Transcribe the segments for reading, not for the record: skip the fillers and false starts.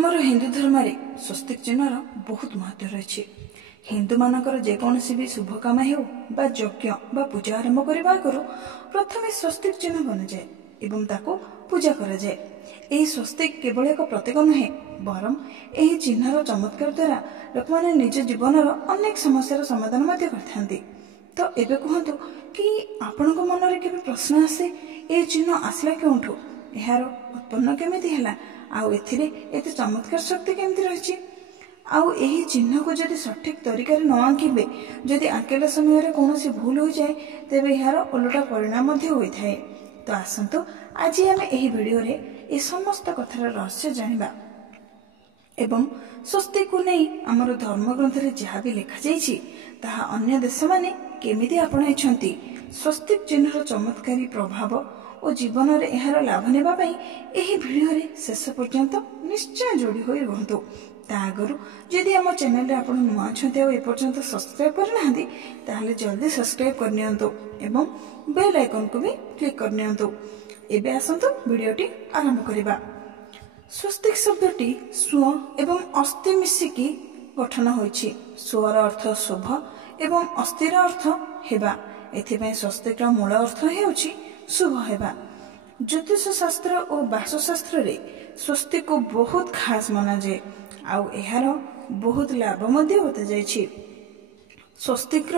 आमर हिंदू धर्म रे स्वस्तिक चिन्हर बहुत महत्व रही। हिंदू मानकर जेकोसी भी शुभ काम हो बा यज्ञ बा पूजा आरंभ करने आगु प्रथम स्वस्तिक चिन्ह बना जाए एवं ताको पूजा करा जाए। यह स्वस्तिक केवल एक प्रतीक नुहे बरम यह चिन्हर चमत्कार द्वारा लोक मैंने निज जीवन अनेक समस्या समाधान करते। तो एबे कहतु कि आपण मन में केबे प्रश्न आसे ये चिन्ह आसला क्योंठू, यार उत्पन्न केमिति हैला, आउ एथिरे एते चमत्कार शक्ति केमिति रहिछि। आउ एही चिन्ह को जदि सठिक तरीका न आंकिबे, जदि आंकेला समय रे कोनोसी भूल हो जाए तेबे यार उल्टा परिणाम मध्ये होई थाए। तो आसंतु आज आमे एही वीडियो रे ए समस्त कथार रहस्य जानिबा एवं स्वस्तिक को नहीं आमर धर्मग्रंथ रे जहाँ भी लिखा जाइछि ताहा अन्य देश माने केमिति आपणाइछन्ति। स्वस्तिक चिन्हर चमत्कारी प्रभाव और जीवन रे एहार लाभ नेबा पई एही वीडियो रे शेष पर्यंत निश्चय जोड़ी होई रहंतु। ता आगरु जदि आम चैनल रे आपण नुआ छथि और ए पर्यंत सब्सक्राइब करनाहंती ताहले जल्दी सब्सक्राइब करनियंतु एवं बेल आइकन को भी क्लिक करनियंतु। एबे आसंतु वीडियोटी आरंभ करिबा। स्वस्तिक शब्दटी स्व एवं अस्ति मिसिकी गठन होइछि। स्वर अर्थ शुभ एवं अस्तिर अर्थ हेबा। एथिपई स्वस्तिक मूल अर्थ हेउछि शुभ हेबा। ज्योतिष शास्त्र और वास्तुशास्त्र रे स्वस्तिक को बहुत खास माना जाए आउ एहार बहुत लाभ मध्य होता जाइछि। स्वस्तिक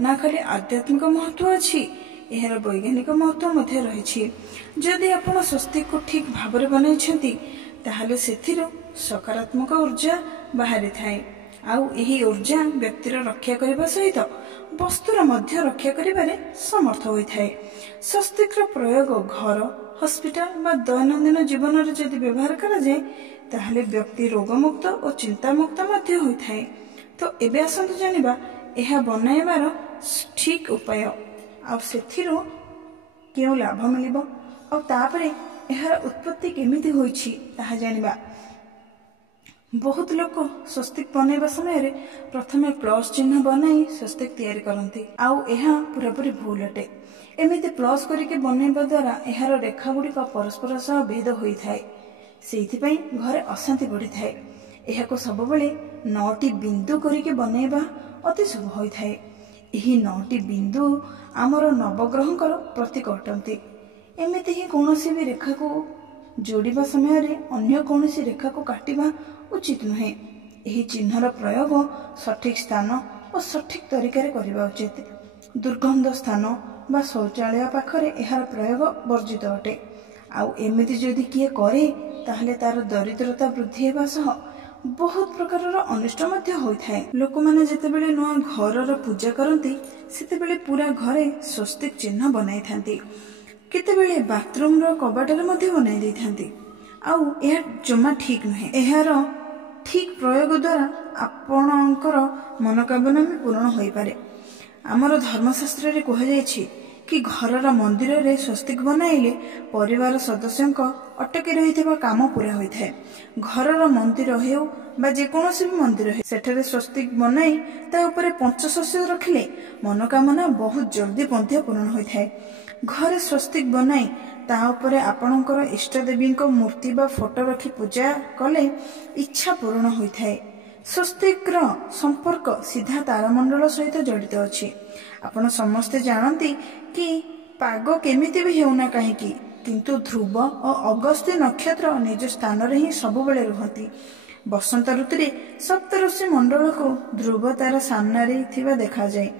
ना खाली आध्यात्मिक महत्व अछि, एहार वैज्ञानिक महत्व मध्य रहिछि। जदि आपण स्वस्तिक को ठीक भाबरे बनाइछन्ति ताहले सेथिरो सकारात्मक ऊर्जा बाहरी थाए आउ एही ऊर्जा व्यक्तिर रक्षा करबा सहित वस्तुर मध्य रक्षा करिबारे समर्थ होई थाए। स्वस्तिक प्रयोग घर, हॉस्पिटल बा दैनंदिन जीवन रे जदि व्यवहार करा जाए ताहले व्यक्ति रोगमुक्त और चिंतामुक्त मध्य होई थाए। तो एबे आसंतु जानिबा एहा बनाइबार ठीक उपाय आ सेथिरो केउ लाभ मिलिबो और तापरे एहार उत्पत्ति केमिति होइछि ताहा जानिबा। बहुत लोक स्वस्तिक बनैबा समय रे प्रथमे प्लस चिन्ह बनाई स्वस्तिक तैयारी करंती आउ एहा पूरापूरी भूल अटे। एमिति प्लस करिके बनैबा द्वारा एहार रेखा गुड़िक परस्पर सह भेद होई थाए, सेहिथिपई घरे अशांति बढ़ी थाए। एहाको सबबेले 9टी बिंदु करिके बनैबा अति शुभ होई थाए। एही 9टी बिंदु आमर नवग्रहंकर प्रतीक अटंती। एमिति ही कोनोसी भी रेखा को जोड़िबा समय रे अन्य कोनोसी रेखा को काटिबा उचित नुहे। एही चिन्हर प्रयोग सठिक स्थान और सठिक तरीका रे करिबा उचित। दुर्गंध स्थान बा शौचालय पाखरे एहार प्रयोग वर्जित अटे। आउ एमिति जदि किए करे ताहले तार दरिद्रता वृद्धि हेबा सह बहुत प्रकार अनिष्ट मध्य होई थाए। लोक माने जेतेबेले नुआ घरर पूजा करंती सेतेबेले पूरा घरे स्वस्तिक चिन्ह बनाई थांती, केतेबेले बाथरूम रो कबाटरे मध्य बनाई दै थांती। आउ एहा जमा ठीक नुहे। एहार ठीक प्रयोग द्वारा आपणकर मनोकामना भी पूर्ण होई पारे। आमर धर्मशास्त्र रे कहा जायछि कि घरर मंदिर रे स्वस्तिक बनाइले परिवार सदस्यंक अटकी रहिथिबा काम पूरा होई थाए। घरर मंदिर हेउ बा जे कोनोसी भी मंदिर हे सेठरे स्वस्तिक बनाई ता ऊपर पंचशस्य रखिले मनोकामना बहुत जल्दी पंथ्य पूर्ण होई थाए। घरे स्वस्तिक बनाई ता ऊपर आपणकर इष्ट देवी मूर्ति बा फोटो रखी पूजा कले इच्छा पूर्ण होई थाए। स्वस्तिक संपर्क सीधा तारामंडल सहित जड़ित अछि। आपण समस्ते जानती कि पाग केमिति भी हेउना काहेकि, किंतु ध्रुव और अगस्त्य नक्षत्र निज स्थान रे ही सब बेले रहती। बसंत ऋतु रे सप्तऋषि मंडल को ध्रुव तारा सामना रे थिबा देखा जाए।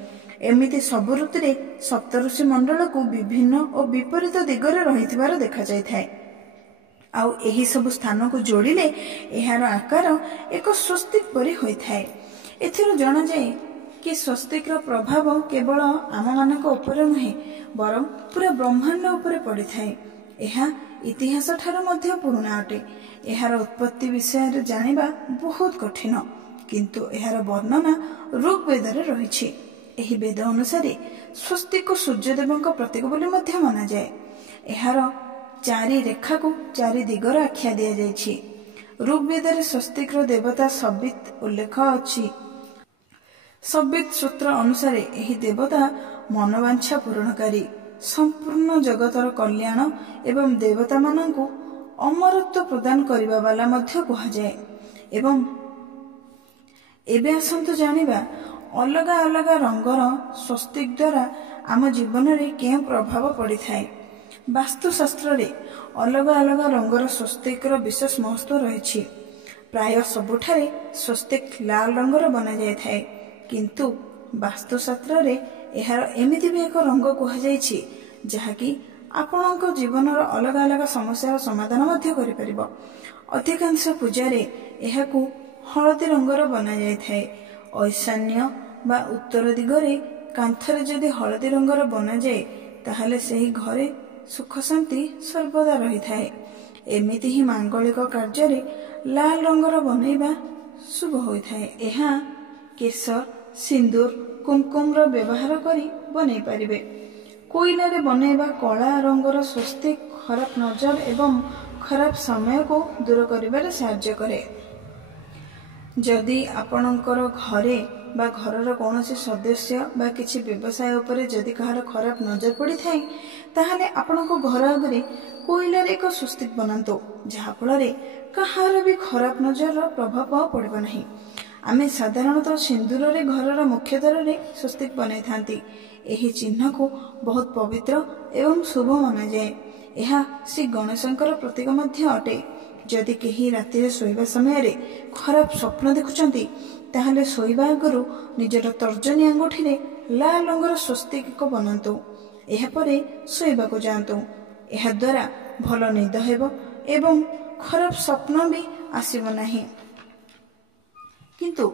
एमिति सब ऋतु रे सप्तऋषि मंडल को विभिन्न और विपरीत दिगरे रहिथिबार देखा जाय थाए। आउ एही सब स्थान को जोड़िले एहार आकार एक स्वस्तिक परि होई थाए। एथिरो जाना जाए कि स्वस्तिक प्रभाव केवल आम मानक ऊपर नुहे बरं पूरा ब्रह्मांड ऊपर पड़ी थाए। एहा इतिहास ठारू मध्य पुराना अटे। एहार उत्पत्ति विषय जानिबा बहुत कठिन, किंतु एहार वर्णना ऋग्वेद रे रहिछि। एही वेद अनुसार स्वस्तिक को सूर्यदेवଙ୍କ प्रतीक बोली मध्य माना जाए। एहार 4 रेखा को 4 दिगर आख्या दिया जाइछि। ऋग्वेद रे स्वस्तिक देवता सबित उल्लेख अछि। सबित सूत्र अनुसार एही देवता मनोवांछा पूरणकारी, संपूर्ण जगतर कल्याण एवं देवता मानंकु ଅମରତ୍ୱ ପ୍ରଦାନ କରିବା ବାଲା ମଧ୍ୟ କୁହାଯାଏ। ଏବଂ ଏବେ ଆସନ୍ତୁ ଜାଣିବା ଅଲଗା ଅଲଗା ରଙ୍ଗର ସ୍ୱସ୍ତିକ ଦ୍ୱାରା ଆମ ଜୀବନରେ କେଉଁ ପ୍ରଭାବ ପଡ଼ିଥାଏ। ବାସ୍ତୁଶାସ୍ତ୍ରରେ ଅଲଗା ଅଲଗା ରଙ୍ଗର ସ୍ୱସ୍ତିକର ବିଶେଷ ମହତ୍ତ୍ୱ ରହିଛି। ପ୍ରାୟ ସବୁଠାରେ ସ୍ୱସ୍ତିକ ଲାଲ ରଙ୍ଗର ବନାଯାଇଥାଏ, କିନ୍ତୁ ବାସ୍ତୁଶାସ୍ତ୍ରରେ ଏହାର ଏମିତି ବି ଏକ ରଙ୍ଗ କୁହାଯାଇଛି ଯାହାକି ଆପଣଙ୍କ ଜୀବନର ଅଲଗା ଅଲଗା ସମସ୍ୟାର ସମାଧାନ ମଧ୍ୟ କରିପାରିବ। ଅଧିକାଂଶ ପୂଜାରେ ଏହାକୁ ହଳଦୀ ରଙ୍ଗର ବନାଯାଇଥାଏ। ଈଶାନ୍ୟ ବା ଉତ୍ତର ଦିଗରେ କାନ୍ଥରେ ଯଦି ହଳଦୀ ରଙ୍ଗର ବନାଯାଏ ତାହେଲେ ସେହି ଘରେ ସୁଖ ଶାନ୍ତି ସର୍ବଦା ରହିଥାଏ। ଏମିତି ହିଁ ମାଙ୍ଗଳିକ କାର୍ଯ୍ୟରେ ଲାଲ ରଙ୍ଗର ବନେଇବା ଶୁଭ ହୋଇଥାଏ। ଏହା କେଶର, ସିନ୍ଦୁର, କୁମକୁମର ବ୍ୟବହାର କରି ବନେଇ ପାରିବେ। କୋଇଲାରେ ବନେଇବା କଳା ରଙ୍ଗର ସ୍ୱସ୍ତିକ ଖରାପ ନଜର ଏବଂ ଖରାପ ସମୟକୁ ଦୂର କରିବାରେ ସାହାଯ୍ୟ କରେ। ଯଦି ଆପଣଙ୍କର ଘରେ ବା ଘରର କୌଣସି ସଦସ୍ୟ ବା କିଛି ବ୍ୟବସାୟ ଉପରେ ଯଦି କାହାର ଖରାପ ନଜର ପଡ଼ିଥାଏ ତାହେଲେ ଆପଣଙ୍କ ଘର ଆଗରେ କୋଇଲାରେ ଏକ ସ୍ୱସ୍ତିକ ବନାନ୍ତୁ, ଯାହାଫଳରେ କାହାର ବି ଖରାପ ନଜରର ପ୍ରଭାବ ପଡ଼ିବ ନାହିଁ। ଆମେ ସାଧାରଣତଃ ସିନ୍ଦୁରରେ ଘରର ମୁଖ୍ୟ ଦ୍ୱାରରେ ସ୍ୱସ୍ତିକ ବନାଇଥାନ୍ତି। ଏହି ଚିହ୍ନକୁ ବହୁତ ପବିତ୍ର ଏବଂ ଶୁଭ ମନାଯାଏ। ଏହା ଶ୍ରୀ ଗଣେଶଙ୍କର ପ୍ରତୀକ ମଧ୍ୟ ଅଟେ। ଯଦି କେହି ରାତିରେ ଶୋଇବା ସମୟରେ ଖରାପ ସ୍ୱପ୍ନ ଦେଖୁଛନ୍ତି ତାହେଲେ ଶୋଇବା ଆଗରୁ ନିଜର ତର୍ଜନୀ ଆଙ୍ଗୁଠିରେ ଲାଲ ରଙ୍ଗର ସ୍ୱସ୍ତିକ ବନାନ୍ତୁ। ଏହାପରେ ଶୋଇବାକୁ ଯାଆନ୍ତୁ। ଏହାଦ୍ୱାରା ଭଲ ନିଦ ହେବ ଏବଂ ଖରାପ ସ୍ୱପ୍ନ ବି ଆସିବ ନାହିଁ। କିନ୍ତୁ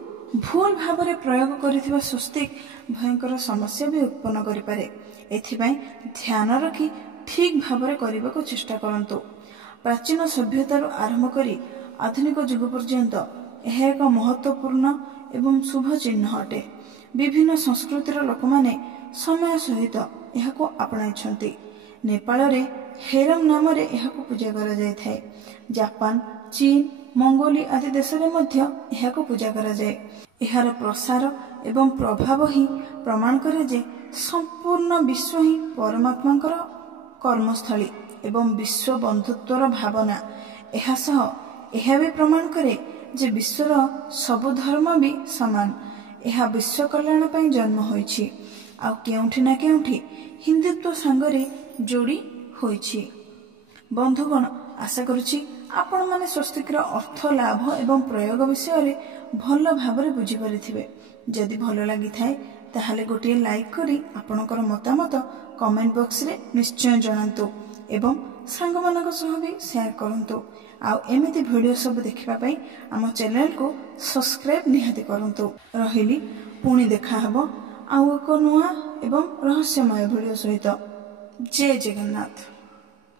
ଭୁଲ ଭାବରେ ପ୍ରୟୋଗ କରିଥିବା ସ୍ୱସ୍ତିକ ଭୟଙ୍କର ସମସ୍ୟା ବି ଉତ୍ପନ୍ନ କରିପାରେ। ଏଥିପାଇଁ ଧ୍ୟାନ ରଖି ଠିକ୍ ଭାବରେ କରିବାକୁ ଚେଷ୍ଟା କରନ୍ତୁ। ପ୍ରାଚୀନ ସଭ୍ୟତାରୁ ଆରମ୍ଭ କରି ଆଧୁନିକ ଯୁଗ ପର୍ଯ୍ୟନ୍ତ ଏହା ଏକ ମହତ୍ତ୍ୱପୂର୍ଣ୍ଣ ଏବଂ ଶୁଭ ଚିହ୍ନ ଅଟେ। ବିଭିନ୍ନ ସଂସ୍କୃତିର ଲୋକମାନେ ସମୟ ସହିତ ଏହାକୁ ଆପଣାଇଛନ୍ତି। ନେପାଳରେ ହେରମ ନାମରେ ଏହାକୁ ପୂଜା କରାଯାଇଥାଏ। ଜାପାନ, ଚୀନ, ମଙ୍ଗୋଲିଆ ଆଦି ଦେଶରେ ମଧ୍ୟ ଏହାକୁ ପୂଜା କରାଯାଏ। ଏହାର ପ୍ରସାର ଏବଂ ପ୍ରଭାବ ହିଁ ପ୍ରମାଣ କରେ ଯେ ସମ୍ପୂର୍ଣ୍ଣ ବିଶ୍ୱ ହିଁ ପରମାତ୍ମାଙ୍କର କର୍ମସ୍ଥଳୀ ଏବଂ ବିଶ୍ୱ ବନ୍ଧୁତ୍ୱର ଭାବନା। ଏହା ସହ ଏହା ବି ପ୍ରମାଣ କରେ ଯେ ବିଶ୍ୱର ସବୁ ଧର୍ମ ବି ସମାନ। ଏହା ବିଶ୍ୱ କଲ୍ୟାଣ ପାଇଁ ଜନ୍ମ ହୋଇଛି ଆଉ କେଉଁଠି ନା କେଉଁଠି ହିନ୍ଦୁତ୍ୱ ସାଙ୍ଗରେ ଯୋଡ଼ି ହୋଇଛି। ବନ୍ଧୁଗଣ, ଆଶା କରୁଛି ଆପଣମାନେ ସ୍ୱସ୍ତିକର ଅର୍ଥ, ଲାଭ ଏବଂ ପ୍ରୟୋଗ ବିଷୟରେ ଭଲ ଭାବରେ ବୁଝିପାରିଥିବେ। ଯଦି ଭଲ ଲାଗିଥାଏ ତାହେଲେ ଗୋଟିଏ ଲାଇକ୍ କରି ଆପଣଙ୍କର ମତାମତ କମେଣ୍ଟ ବକ୍ସରେ ନିଶ୍ଚୟ ଜଣାନ୍ତୁ ଏବଂ ସାଙ୍ଗମାନଙ୍କ ସହ ବି ସେୟାର କରନ୍ତୁ। ଆଉ ଏମିତି ଭିଡ଼ିଓ ସବୁ ଦେଖିବା ପାଇଁ ଆମ ଚ୍ୟାନେଲକୁ ସବସ୍କ୍ରାଇବ୍ ନିହାତି କରନ୍ତୁ। ରହିଲି, ପୁଣି ଦେଖାହେବ ଆଉ ଏକ ନୂଆ ଏବଂ ରହସ୍ୟମୟ ଭିଡ଼ିଓ ସହିତ। ଜୟ ଜଗନ୍ନାଥ।